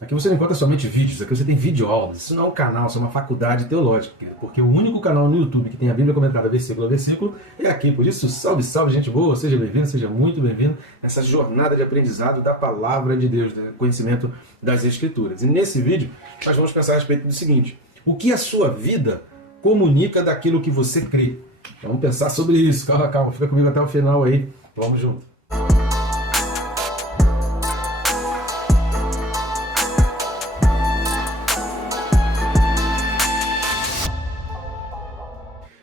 Aqui você não encontra somente vídeos, aqui você tem videoaulas. Isso não é um canal, isso é uma faculdade teológica, porque o único canal no YouTube que tem a Bíblia comentada versículo a versículo é aqui. Por isso, salve, salve, gente boa, seja bem-vindo, seja muito bem-vindo nessa jornada de aprendizado da Palavra de Deus, do conhecimento das Escrituras. E nesse vídeo, nós vamos pensar a respeito do seguinte: o que a sua vida comunica daquilo que você crê? Então, vamos pensar sobre isso. Calma, calma, fica comigo até o final aí. Vamos junto.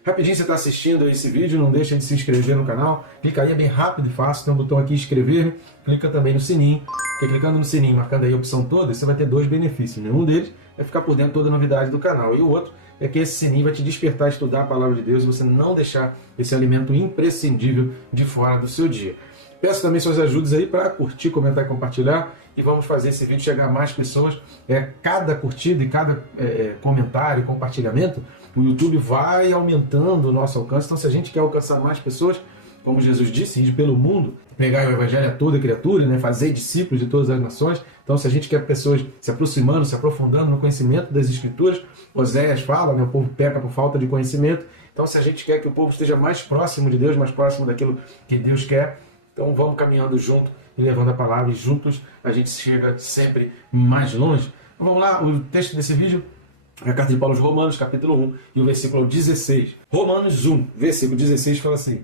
Rapidinho, você está assistindo esse vídeo, não deixa de se inscrever no canal. Clica aí, é bem rápido e fácil, tem um botão aqui inscrever, clica também no sininho, porque clicando no sininho, marcando aí a opção toda, você vai ter dois benefícios. Um deles é ficar por dentro de toda a novidade do canal, e o outro é que esse sininho vai te despertar a estudar a Palavra de Deus e você não deixar esse alimento imprescindível de fora do seu dia. Peço também suas ajudas aí para curtir, comentar e compartilhar, e vamos fazer esse vídeo chegar a mais pessoas. Cada curtida e cada comentário, compartilhamento, o YouTube vai aumentando o nosso alcance. Então, se a gente quer alcançar mais pessoas, como Jesus disse, ir pelo mundo, pregar o Evangelho a toda criatura, né, fazer discípulos de todas as nações. Então, se a gente quer pessoas se aproximando, se aprofundando no conhecimento das Escrituras, Oséias fala, né, o povo peca por falta de conhecimento. Então, se a gente quer que o povo esteja mais próximo de Deus, mais próximo daquilo que Deus quer, então vamos caminhando junto e levando a palavra, e juntos a gente chega sempre mais longe. Então, vamos lá, o texto desse vídeo é a carta de Paulo aos Romanos, capítulo 1, e o versículo 16. Romanos 1, versículo 16 fala assim: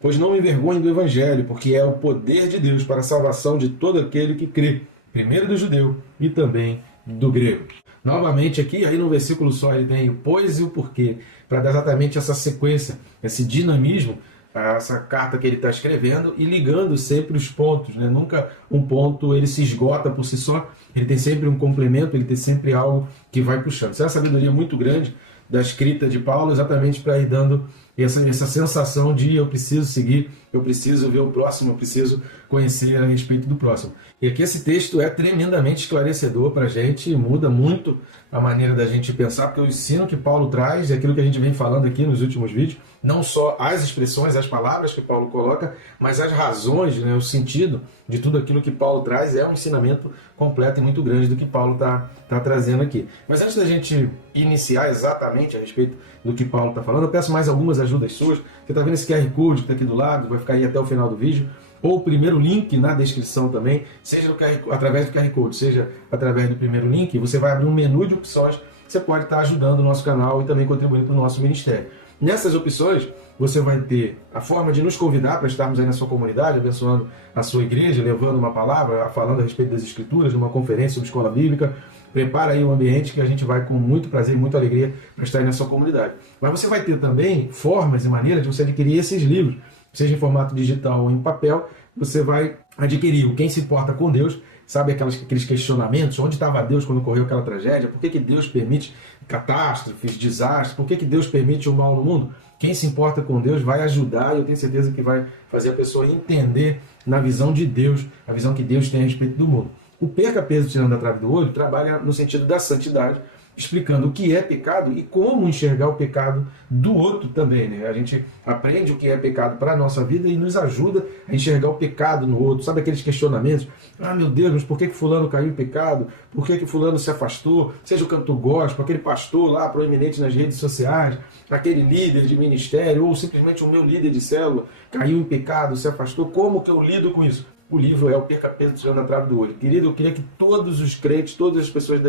pois não me envergonho do Evangelho, porque é o poder de Deus para a salvação de todo aquele que crê, primeiro do judeu e também do grego. Novamente aqui, aí no versículo só ele tem o pois e o porquê, para dar exatamente essa sequência, esse dinamismo, essa carta que ele está escrevendo e ligando sempre os pontos, né? Nunca um ponto ele se esgota por si só, ele tem sempre um complemento, ele tem sempre algo que vai puxando. Isso é uma sabedoria muito grande da escrita de Paulo, exatamente para ir dando essa sensação de eu preciso seguir, eu preciso ver o próximo, eu preciso conhecer a respeito do próximo. E aqui esse texto é tremendamente esclarecedor para a gente, muda muito a maneira da gente pensar, porque o ensino que Paulo traz, e aquilo que a gente vem falando aqui nos últimos vídeos, não só as expressões, as palavras que Paulo coloca, mas as razões, né, o sentido de tudo aquilo que Paulo traz, é um ensinamento completo e muito grande do que Paulo está trazendo aqui. Mas antes da gente iniciar exatamente a respeito do que Paulo está falando, eu peço mais algumas ajudas suas. Você está vendo esse QR Code que está aqui do lado, vai ficar aí até o final do vídeo, ou o primeiro link na descrição também, seja através do QR Code, seja através do primeiro link, você vai abrir um menu de opções, você pode estar ajudando o nosso canal e também contribuindo para o nosso ministério. Nessas opções, você vai ter a forma de nos convidar para estarmos aí na sua comunidade, abençoando a sua igreja, levando uma palavra, falando a respeito das Escrituras, numa conferência sobre escola bíblica. Prepara aí um ambiente que a gente vai com muito prazer e muita alegria para estar aí na sua comunidade. Mas você vai ter também formas e maneiras de você adquirir esses livros, seja em formato digital ou em papel. Você vai adquirir o Quem se Importa com Deus, sabe aqueles questionamentos, onde estava Deus quando ocorreu aquela tragédia, por que Deus permite catástrofes, desastres, por que Deus permite o mal no mundo? Quem se importa com Deus vai ajudar, e eu tenho certeza que vai fazer a pessoa entender na visão de Deus, a visão que Deus tem a respeito do mundo. O Perca Peso Tirando da Trave do Olho trabalha no sentido da santidade, explicando o que é pecado e como enxergar o pecado do outro também, né? A gente aprende o que é pecado para a nossa vida e nos ajuda a enxergar o pecado no outro. Sabe aqueles questionamentos? Ah, meu Deus, mas por que fulano caiu em pecado? Por que fulano se afastou? Seja o cantor gospel, aquele pastor lá proeminente nas redes sociais, aquele líder de ministério, ou simplesmente o meu líder de célula caiu em pecado, se afastou. Como que eu lido com isso? O livro é o Perca Peso Tirando da Trave do Olho. Querido, eu queria que todos os crentes, todas as pessoas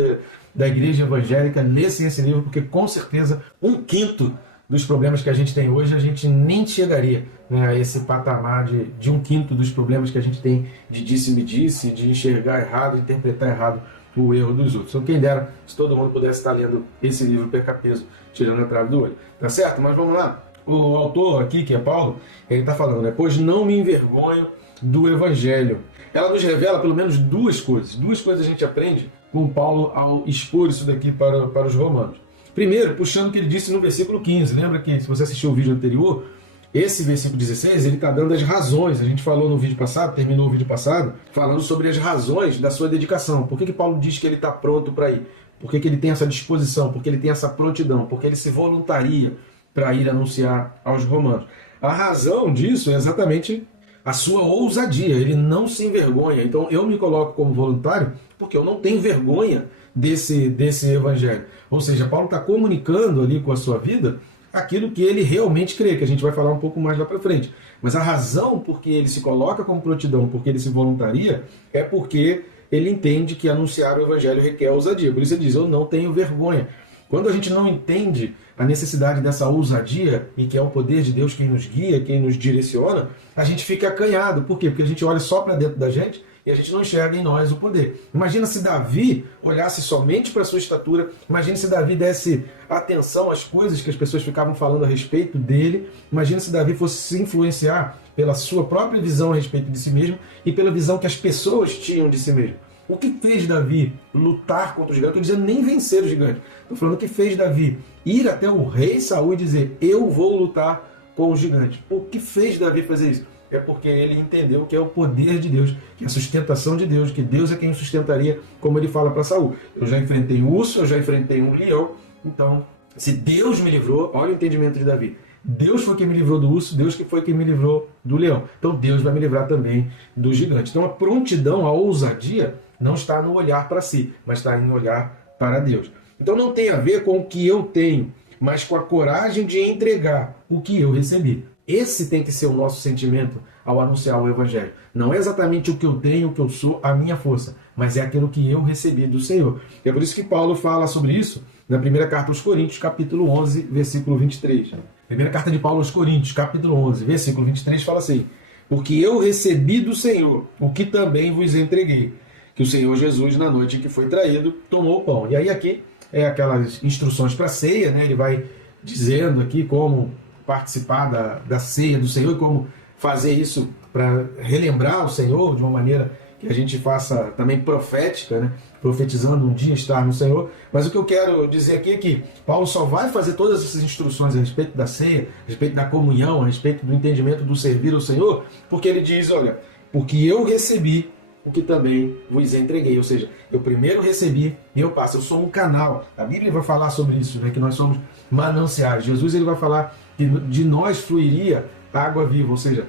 da igreja evangélica lessem esse livro, porque com certeza 1/5 dos problemas que a gente tem hoje, a gente nem chegaria, né, a esse patamar de 1/5 dos problemas que a gente tem de disse-me-disse, de enxergar errado, de interpretar errado o erro dos outros. Então, quem dera se todo mundo pudesse estar lendo esse livro, Perca Peso Tirando da Trave do Olho. Tá certo? Mas vamos lá. O autor aqui, que é Paulo, ele está falando, né? Pois não me envergonho do Evangelho. Ela nos revela pelo menos duas coisas. Duas coisas a gente aprende com Paulo ao expor isso daqui para os romanos. Primeiro, puxando o que ele disse no versículo 15. Lembra que, se você assistiu o vídeo anterior, esse versículo 16, ele está dando as razões. A gente falou no vídeo passado, terminou o vídeo passado, falando sobre as razões da sua dedicação. Por que Paulo diz que ele está pronto para ir? Por que ele tem essa disposição? Por que ele tem essa prontidão? Por que ele se voluntaria para ir anunciar aos romanos? A razão disso é exatamente a sua ousadia, ele não se envergonha. Então eu me coloco como voluntário porque eu não tenho vergonha desse evangelho. Ou seja, Paulo está comunicando ali com a sua vida aquilo que ele realmente crê, que a gente vai falar um pouco mais lá para frente. Mas a razão por que ele se coloca como prontidão, porque ele se voluntaria, é porque ele entende que anunciar o evangelho requer ousadia. Por isso ele diz, eu não tenho vergonha. Quando a gente não entende a necessidade dessa ousadia, e que é o poder de Deus quem nos guia, quem nos direciona, a gente fica acanhado. Por quê? Porque a gente olha só para dentro da gente e a gente não enxerga em nós o poder. Imagina se Davi olhasse somente para a sua estatura, imagina se Davi desse atenção às coisas que as pessoas ficavam falando a respeito dele, imagina se Davi fosse se influenciar pela sua própria visão a respeito de si mesmo e pela visão que as pessoas tinham de si mesmo. O que fez Davi lutar contra o gigante? Não estou dizendo nem vencer o gigante. Estou falando o que fez Davi ir até o rei Saul e dizer, eu vou lutar com o gigante. O que fez Davi fazer isso? É porque ele entendeu que é o poder de Deus, que é a sustentação de Deus, que Deus é quem sustentaria, como ele fala para Saul. Eu já enfrentei um urso, eu já enfrentei um leão, então, se Deus me livrou, olha o entendimento de Davi. Deus foi quem me livrou do urso, Deus que foi quem me livrou do leão. Então Deus vai me livrar também do gigante. Então a prontidão, a ousadia, não está no olhar para si, mas está em olhar para Deus. Então não tem a ver com o que eu tenho, mas com a coragem de entregar o que eu recebi. Esse tem que ser o nosso sentimento ao anunciar o Evangelho. Não é exatamente o que eu tenho, o que eu sou, a minha força, mas é aquilo que eu recebi do Senhor. E é por isso que Paulo fala sobre isso na primeira carta aos Coríntios, capítulo 11, versículo 23. Primeira carta de Paulo aos Coríntios, capítulo 11, versículo 23, fala assim, porque eu recebi do Senhor o que também vos entreguei, que o Senhor Jesus, na noite em que foi traído, tomou o pão. E aí aqui é aquelas instruções para a ceia, né? Ele vai dizendo aqui como participar da ceia do Senhor e como fazer isso para relembrar o Senhor de uma maneira que a gente faça também profética, né? Profetizando um dia estar no Senhor. Mas o que eu quero dizer aqui é que Paulo só vai fazer todas essas instruções a respeito da ceia, a respeito da comunhão, a respeito do entendimento do servir ao Senhor, porque ele diz, olha, porque eu recebi o que também vos entreguei. Ou seja, eu primeiro recebi e eu passo. Eu sou um canal. A Bíblia vai falar sobre isso, né? Que nós somos mananciais. Jesus ele vai falar que de nós fluiria água viva. Ou seja,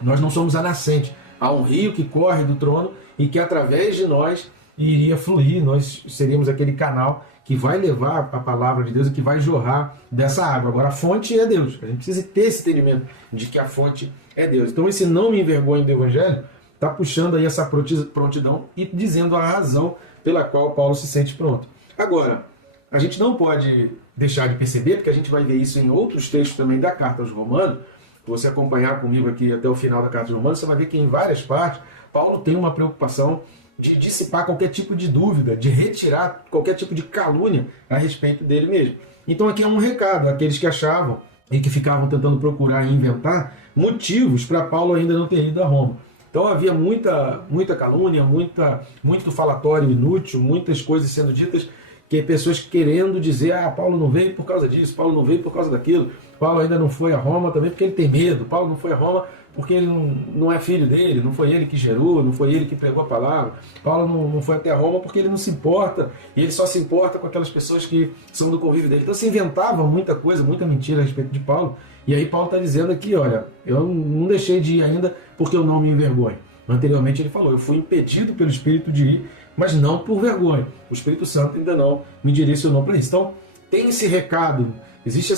nós não somos a nascente. Há um rio que corre do trono e que através de nós iria fluir. Nós seríamos aquele canal que vai levar a palavra de Deus e que vai jorrar dessa água. Agora, a fonte é Deus. A gente precisa ter esse entendimento de que a fonte é Deus. Então, esse não me envergonhe do Evangelho está puxando aí essa prontidão e dizendo a razão pela qual Paulo se sente pronto. Agora, a gente não pode deixar de perceber, porque a gente vai ver isso em outros textos também da Carta aos Romanos. Se você acompanhar comigo aqui até o final da Carta aos Romanos, você vai ver que em várias partes Paulo tem uma preocupação de dissipar qualquer tipo de dúvida, de retirar qualquer tipo de calúnia a respeito dele mesmo. Então aqui é um recado àqueles que achavam e que ficavam tentando procurar e inventar motivos para Paulo ainda não ter ido a Roma. Então havia muita calúnia, muito falatório inútil, muitas coisas sendo ditas, que pessoas querendo dizer, Paulo não veio por causa disso, Paulo não veio por causa daquilo, Paulo ainda não foi a Roma também porque ele tem medo, Paulo não foi a Roma porque ele não é filho dele, não foi ele que gerou, não foi ele que pregou a palavra, Paulo não foi até a Roma porque ele não se importa, e ele só se importa com aquelas pessoas que são do convívio dele. Então se inventava muita coisa, muita mentira a respeito de Paulo, e aí Paulo está dizendo aqui, olha, eu não deixei de ir ainda porque eu não me envergonho. Anteriormente ele falou, eu fui impedido pelo Espírito de ir, mas não por vergonha. O Espírito Santo ainda não me direcionou para isso. Então, tem esse recado, existe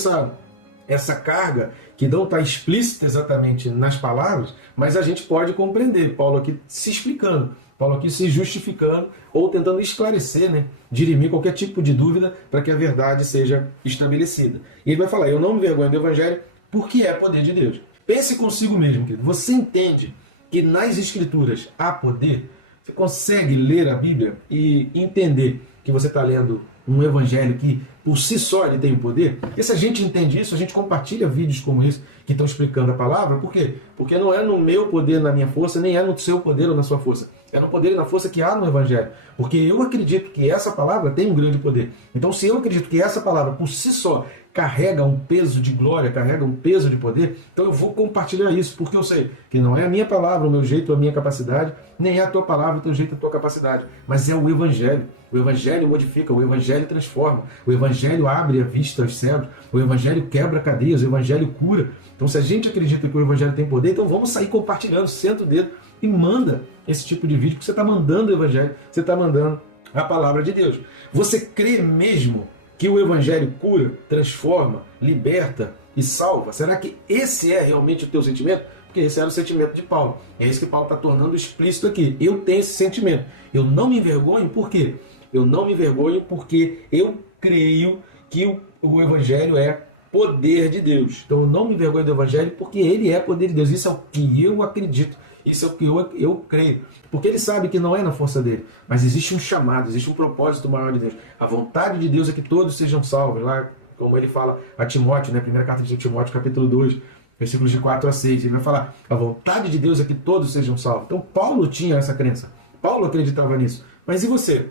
essa carga que não está explícita exatamente nas palavras, mas a gente pode compreender. Paulo aqui se explicando, Paulo aqui se justificando ou tentando esclarecer, né, dirimir qualquer tipo de dúvida para que a verdade seja estabelecida. E ele vai falar, eu não me envergonho do Evangelho porque é poder de Deus. Pense consigo mesmo, querido. Você entende que nas Escrituras há poder? Você consegue ler a Bíblia e entender que você está lendo um evangelho que por si só ele tem o poder? E se a gente entende isso, a gente compartilha vídeos como esse que estão explicando a palavra. Por quê? Porque não é no meu poder, na minha força, nem é no seu poder ou na sua força. É no poder e na força que há no evangelho. Porque eu acredito que essa palavra tem um grande poder. Então se eu acredito que essa palavra por si só carrega um peso de glória, carrega um peso de poder, então eu vou compartilhar isso, porque eu sei que não é a minha palavra, o meu jeito, a minha capacidade, nem é a tua palavra, o teu jeito, a tua capacidade, mas é o Evangelho. O Evangelho modifica, o Evangelho transforma, o Evangelho abre a vista aos cegos, o Evangelho quebra cadeias, o Evangelho cura. Então, se a gente acredita que o Evangelho tem poder, então vamos sair compartilhando, senta o dedo e manda esse tipo de vídeo, porque você está mandando o Evangelho, você está mandando a palavra de Deus. Você crê mesmo que o Evangelho cura, transforma, liberta e salva? Será que esse é realmente o teu sentimento? Porque esse era o sentimento de Paulo. É isso que Paulo está tornando explícito aqui. Eu tenho esse sentimento. Eu não me envergonho, por quê? Eu não me envergonho porque eu creio que o Evangelho é poder de Deus. Então eu não me envergonho do Evangelho porque ele é poder de Deus. Isso é o que eu acredito. Isso é o que eu creio. Porque ele sabe que não é na força dele. Mas existe um chamado, existe um propósito maior de Deus. A vontade de Deus é que todos sejam salvos. Lá, como ele fala a Timóteo, né? Primeira carta de Timóteo, capítulo 2, versículos de 4 a 6. Ele vai falar, a vontade de Deus é que todos sejam salvos. Então Paulo tinha essa crença. Paulo acreditava nisso. Mas e você?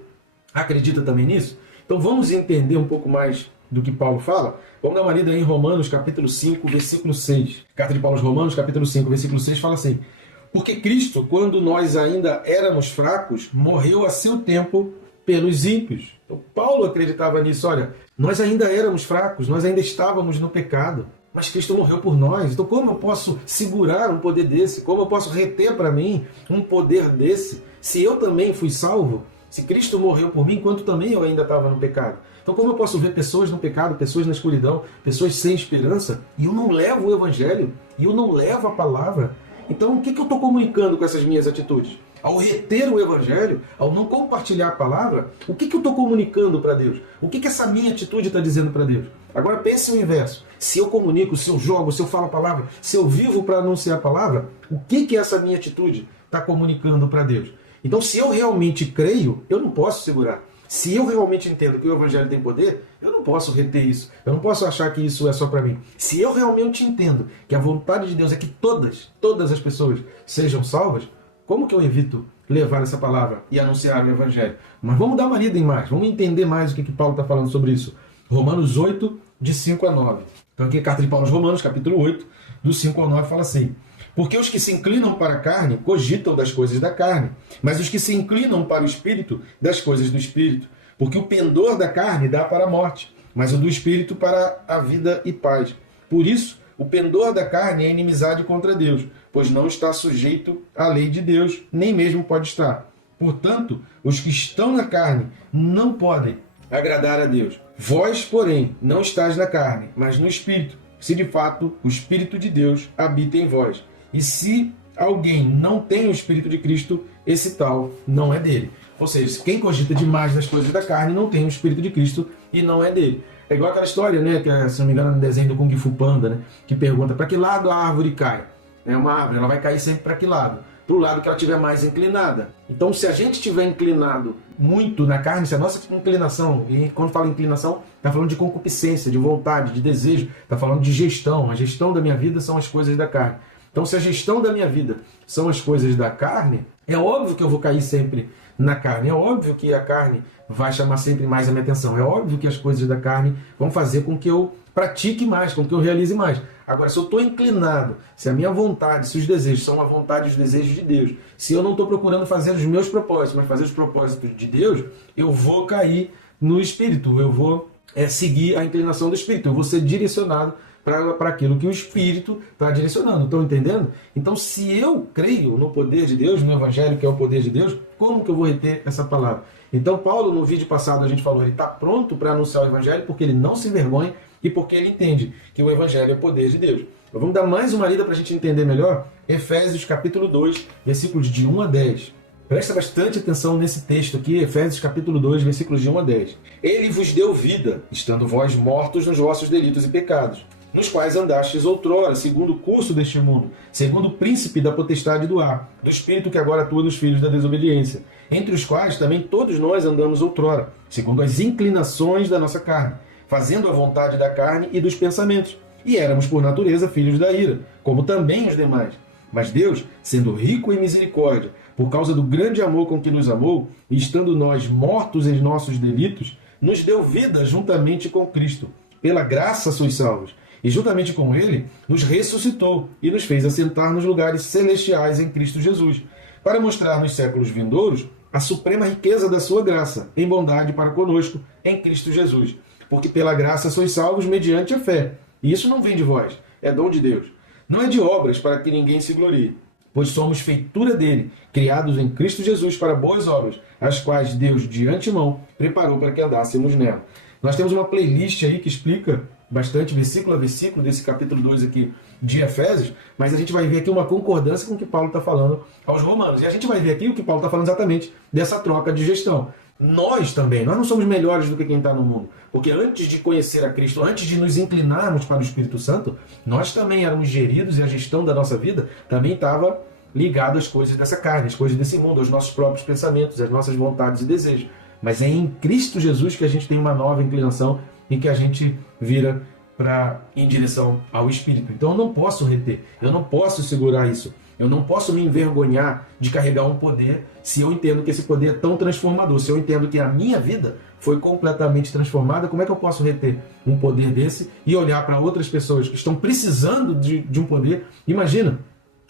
Acredita também nisso? Então vamos entender um pouco mais do que Paulo fala? Vamos dar uma lida em Romanos, capítulo 5, versículo 6. Carta de Paulo aos Romanos, capítulo 5, versículo 6, fala assim: porque Cristo, quando nós ainda éramos fracos, morreu a seu tempo pelos ímpios. Então Paulo acreditava nisso. Olha, nós ainda éramos fracos, nós ainda estávamos no pecado, mas Cristo morreu por nós. Então como eu posso segurar um poder desse? Como eu posso reter para mim um poder desse? Se eu também fui salvo, se Cristo morreu por mim, enquanto também eu ainda estava no pecado. Então como eu posso ver pessoas no pecado, pessoas na escuridão, pessoas sem esperança, e eu não levo o Evangelho, e eu não levo a palavra? Então o que eu estou comunicando com essas minhas atitudes? Ao reter o Evangelho, ao não compartilhar a palavra, o que eu estou comunicando para Deus? O que essa minha atitude está dizendo para Deus? Agora pense o inverso. Se eu comunico, se eu jogo, se eu falo a palavra, se eu vivo para anunciar a palavra, o que essa minha atitude está comunicando para Deus? Então, se eu realmente creio, eu não posso segurar. Se eu realmente entendo que o Evangelho tem poder, eu não posso reter isso. Eu não posso achar que isso é só para mim. Se eu realmente entendo que a vontade de Deus é que todas as pessoas sejam salvas, como que eu evito levar essa palavra e anunciar o Evangelho? Mas vamos dar uma lida em mais, vamos entender mais o que Paulo está falando sobre isso. Romanos 8, de 5 a 9. Então aqui, carta de Paulo aos Romanos, capítulo 8, do 5 ao 9, fala assim: porque os que se inclinam para a carne cogitam das coisas da carne, mas os que se inclinam para o Espírito, das coisas do Espírito. Porque o pendor da carne dá para a morte, mas o do Espírito para a vida e paz. Por isso, o pendor da carne é inimizade contra Deus, pois não está sujeito à lei de Deus, nem mesmo pode estar. Portanto, os que estão na carne não podem agradar a Deus. Vós, porém, não estáis na carne, mas no Espírito, se de fato o Espírito de Deus habita em vós. E se alguém não tem o Espírito de Cristo, esse tal não é dele. Ou seja, quem cogita demais das coisas da carne não tem o Espírito de Cristo e não é dele. É igual aquela história, né, que, se não me engano, no desenho do Kung Fu Panda, né, que pergunta para que lado a árvore cai. É uma árvore, ela vai cair sempre para que lado? Para o lado que ela estiver mais inclinada. Então, se a gente estiver inclinado muito na carne, se a nossa inclinação, e quando fala inclinação, está falando de concupiscência, de vontade, de desejo, está falando de gestão. A gestão da minha vida são as coisas da carne. Então, se a gestão da minha vida são as coisas da carne, é óbvio que eu vou cair sempre na carne. É óbvio que a carne vai chamar sempre mais a minha atenção. É óbvio que as coisas da carne vão fazer com que eu pratique mais, com que eu realize mais. Agora, se eu estou inclinado, se a minha vontade, se os desejos são a vontade e os desejos de Deus, se eu não estou procurando fazer os meus propósitos, mas fazer os propósitos de Deus, eu vou cair no Espírito, eu vou seguir a inclinação do Espírito, eu vou ser direcionado para aquilo que o Espírito está direcionando. Estão entendendo? Então, se eu creio no poder de Deus, no Evangelho, que é o poder de Deus, como que eu vou reter essa palavra? Então, Paulo, no vídeo passado, a gente falou, ele está pronto para anunciar o Evangelho porque ele não se envergonha e porque ele entende que o Evangelho é o poder de Deus. Então, vamos dar mais uma lida para a gente entender melhor. Efésios capítulo 2, versículos de 1 a 10. Presta bastante atenção nesse texto aqui, Efésios capítulo 2, versículos de 1 a 10. Ele vos deu vida, estando vós mortos nos vossos delitos e pecados, nos quais andastes outrora, segundo o curso deste mundo, segundo o príncipe da potestade do ar, do espírito que agora atua nos filhos da desobediência, entre os quais também todos nós andamos outrora, segundo as inclinações da nossa carne, fazendo a vontade da carne e dos pensamentos. E éramos por natureza filhos da ira, como também os demais. Mas Deus, sendo rico em misericórdia, por causa do grande amor com que nos amou, e estando nós mortos em nossos delitos, nos deu vida juntamente com Cristo. pela graça sois salvos. E juntamente com ele, nos ressuscitou e nos fez assentar nos lugares celestiais em Cristo Jesus, para mostrar nos séculos vindouros a suprema riqueza da sua graça, em bondade para conosco, em Cristo Jesus. Porque pela graça sois salvos mediante a fé. E isso não vem de vós, é dom de Deus. Não é de obras para que ninguém se glorie, pois somos feitura dele, criados em Cristo Jesus para boas obras, as quais Deus de antemão preparou para que andássemos nela. Nós temos uma playlist aí que explica bastante versículo a versículo desse capítulo 2 aqui de Efésios, mas a gente vai ver aqui uma concordância com o que Paulo está falando aos romanos. E a gente vai ver aqui o que Paulo está falando exatamente dessa troca de gestão. Nós também, nós não somos melhores do que quem está no mundo, porque antes de conhecer a Cristo, antes de nos inclinarmos para o Espírito Santo, nós também éramos geridos e a gestão da nossa vida também estava ligada às coisas dessa carne, às coisas desse mundo, aos nossos próprios pensamentos, às nossas vontades e desejos. Mas é em Cristo Jesus que a gente tem uma nova inclinação e que a gente vira em direção ao Espírito. Então eu não posso reter, eu não posso segurar isso. Eu não posso me envergonhar de carregar um poder se eu entendo que esse poder é tão transformador. Se eu entendo que a minha vida foi completamente transformada, como é que eu posso reter um poder desse e olhar para outras pessoas que estão precisando de um poder? Imagina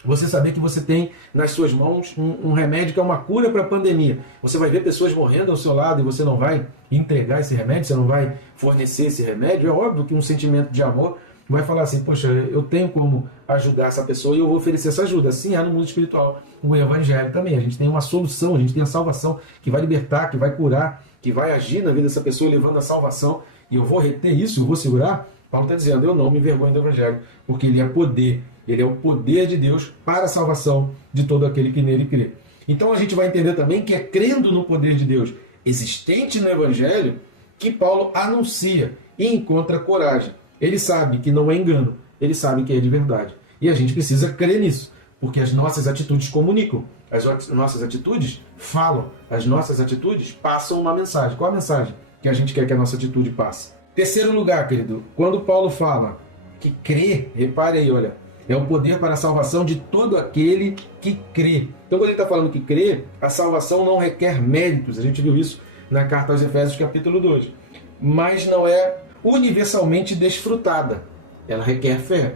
você saber que você tem nas suas mãos um remédio que é uma cura para a pandemia. Você vai ver pessoas morrendo ao seu lado e você não vai entregar esse remédio, você não vai fornecer esse remédio. É óbvio que um sentimento de amor vai falar assim, poxa, eu tenho como ajudar essa pessoa e eu vou oferecer essa ajuda. Assim é no mundo espiritual, no Evangelho também. A gente tem uma solução, a gente tem a salvação que vai libertar, que vai curar, que vai agir na vida dessa pessoa, levando a salvação. E eu vou reter isso, eu vou segurar? Paulo está dizendo, eu não me envergonho do Evangelho, porque ele é poder. Ele é o poder de Deus para a salvação de todo aquele que nele crê. Então a gente vai entender também que é crendo no poder de Deus existente no Evangelho que Paulo anuncia e encontra coragem. Ele sabe que não é engano, ele sabe que é de verdade. E a gente precisa crer nisso, porque as nossas atitudes comunicam, as nossas atitudes falam, as nossas atitudes passam uma mensagem. Qual a mensagem que a gente quer que a nossa atitude passe? Terceiro lugar, querido, quando Paulo fala que crê, repare aí, olha, é o poder para a salvação de todo aquele que crê. Então, quando ele está falando que crê, a salvação não requer méritos. A gente viu isso na carta aos Efésios, capítulo 2. Mas não é universalmente desfrutada. Ela requer fé.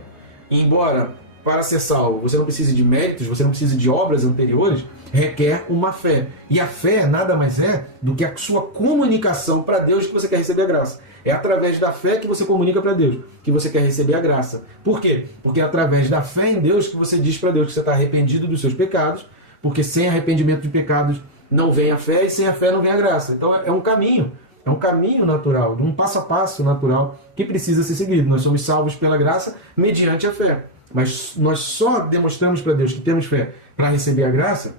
E embora, para ser salvo, você não precise de méritos, você não precise de obras anteriores, requer uma fé. E a fé nada mais é do que a sua comunicação para Deus que você quer receber a graça. É através da fé que você comunica para Deus que você quer receber a graça. Por quê? Porque é através da fé em Deus que você diz para Deus que você está arrependido dos seus pecados, porque sem arrependimento de pecados não vem a fé e sem a fé não vem a graça. Então é um caminho natural, um passo a passo natural que precisa ser seguido. Nós somos salvos pela graça mediante a fé. Mas nós só demonstramos para Deus que temos fé para receber a graça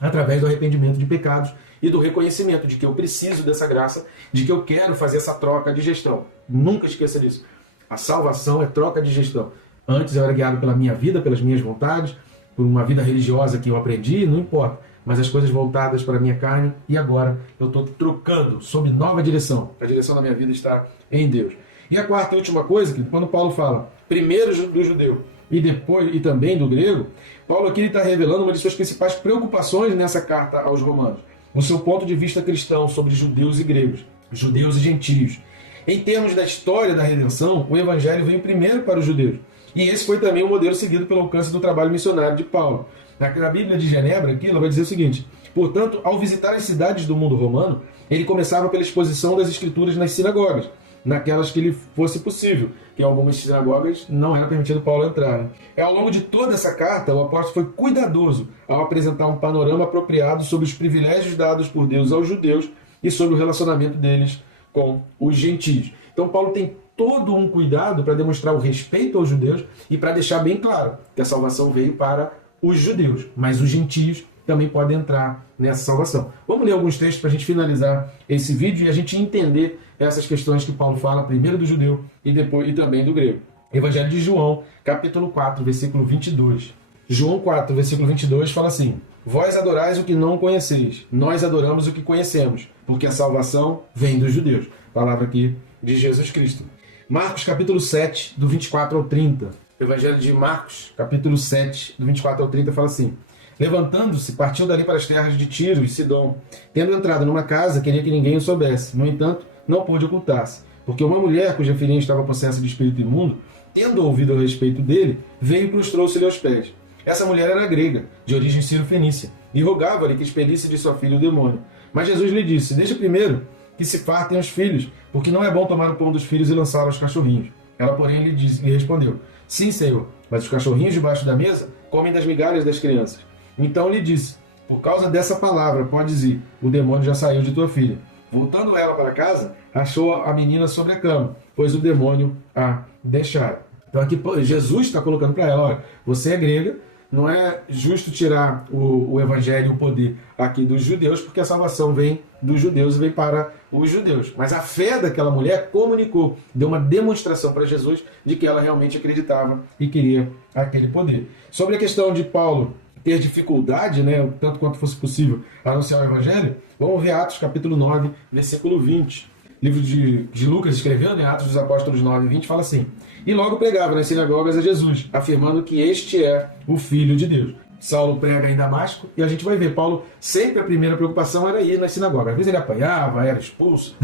através do arrependimento de pecados e do reconhecimento de que eu preciso dessa graça, de que eu quero fazer essa troca de gestão. Nunca esqueça disso. A salvação é troca de gestão. Antes eu era guiado pela minha vida, pelas minhas vontades, por uma vida religiosa que eu aprendi, não importa. Mas as coisas voltadas para a minha carne, e agora eu estou trocando sob nova direção. A direção da minha vida está em Deus. E a quarta e última coisa, que quando Paulo fala primeiro do judeu e também do grego, Paulo aqui está revelando uma de suas principais preocupações nessa carta aos Romanos. O seu ponto de vista cristão sobre judeus e gregos, judeus e gentios. Em termos da história da redenção, o Evangelho veio primeiro para os judeus. E esse foi também o modelo seguido pelo alcance do trabalho missionário de Paulo. Na Bíblia de Genebra, aqui, ela vai dizer o seguinte: portanto, ao visitar as cidades do mundo romano, ele começava pela exposição das Escrituras nas sinagogas, naquelas que lhe fosse possível, que em algumas sinagogas não era permitido Paulo entrar. Né? Ao longo de toda essa carta, o apóstolo foi cuidadoso ao apresentar um panorama apropriado sobre os privilégios dados por Deus aos judeus e sobre o relacionamento deles com os gentios. Então Paulo tem todo um cuidado para demonstrar o respeito aos judeus e para deixar bem claro que a salvação veio para os judeus, mas os gentios também podem entrar nessa salvação. Vamos ler alguns textos para a gente finalizar esse vídeo e a gente entender essas questões que Paulo fala, primeiro do judeu e também do grego. Evangelho de João, capítulo 4, versículo 22. João 4, versículo 22 fala assim: vós adorais o que não conheceis, nós adoramos o que conhecemos, porque a salvação vem dos judeus. Palavra aqui de Jesus Cristo. Marcos, capítulo 7, do 24 ao 30. Evangelho de Marcos, capítulo 7, do 24 ao 30, fala assim: levantando-se, partiu dali para as terras de Tiro e Sidom. Tendo entrado numa casa, queria que ninguém o soubesse. No entanto, não pôde ocultar-se. Porque uma mulher cuja filhinha estava possessa de espírito imundo, tendo ouvido a respeito dele, veio e prostrou-se-lhe aos pés. Essa mulher era grega, de origem sírio-fenícia, e rogava-lhe que expelisse de sua filha o demônio. Mas Jesus lhe disse: deixa primeiro que se fartem os filhos, porque não é bom tomar o pão dos filhos e lançá-lo aos cachorrinhos. Ela, porém, lhe respondeu: sim, Senhor, mas os cachorrinhos debaixo da mesa comem das migalhas das crianças. Então lhe disse: por causa dessa palavra, podes ir, o demônio já saiu de tua filha. Voltando ela para casa, achou a menina sobre a cama, pois o demônio a deixara. Então aqui Jesus está colocando para ela: olha, você é grega, não é justo tirar o evangelho e o poder aqui dos judeus, porque a salvação vem dos judeus e vem para os judeus. Mas a fé daquela mulher comunicou, deu uma demonstração para Jesus de que ela realmente acreditava e queria aquele poder. Sobre a questão de Paulo ter dificuldade, né, tanto quanto fosse possível, anunciar o evangelho, vamos ver Atos capítulo 9, versículo 20. Livro de Lucas escrevendo, em Atos dos Apóstolos 9, 20, fala assim: e logo pregava nas sinagogas a Jesus, afirmando que este é o Filho de Deus. Saulo prega em Damasco, e a gente vai ver, Paulo, sempre a primeira preocupação era ir nas sinagogas. Às vezes ele apanhava, era expulso,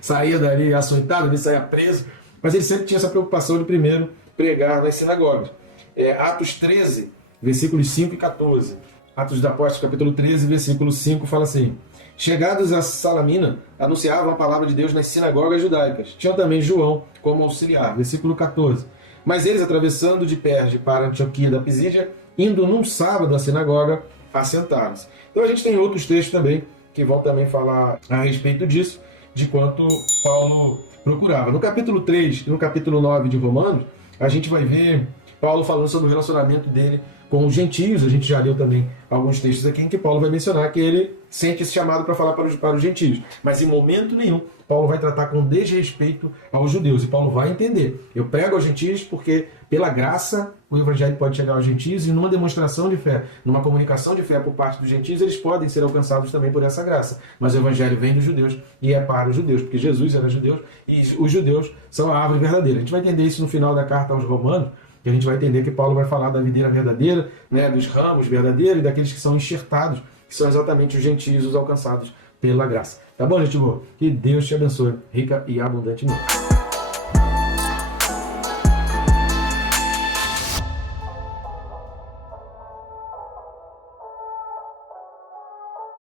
saía dali açoitado, às vezes saía preso, mas ele sempre tinha essa preocupação de primeiro pregar nas sinagogas. Atos 13, versículos 5 e 14. Atos dos Apóstolos, capítulo 13, versículo 5, fala assim: chegados a Salamina, anunciavam a palavra de Deus nas sinagogas judaicas. Tinham também João como auxiliar. Versículo 14. Mas eles, atravessando de Perge para Antioquia da Pisídia, indo num sábado à sinagoga, assentaram-se. Então a gente tem outros textos também que vão também falar a respeito disso, de quanto Paulo procurava. No capítulo 3 e no capítulo 9 de Romanos, a gente vai ver Paulo falando sobre o relacionamento dele com os gentios. A gente já leu também alguns textos aqui em que Paulo vai mencionar que ele sente esse chamado para falar para os gentios. Mas em momento nenhum, Paulo vai tratar com desrespeito aos judeus. E Paulo vai entender: eu prego aos gentios porque, pela graça, o evangelho pode chegar aos gentios, e numa demonstração de fé, numa comunicação de fé por parte dos gentios, eles podem ser alcançados também por essa graça. Mas o evangelho vem dos judeus e é para os judeus, porque Jesus era judeu e os judeus são a árvore verdadeira. A gente vai entender isso no final da carta aos Romanos, que a gente vai entender que Paulo vai falar da videira verdadeira, né, dos ramos verdadeiros e daqueles que são enxertados, que são exatamente os gentios, os alcançados pela graça. Tá bom, gente boa? Que Deus te abençoe rica e abundantemente.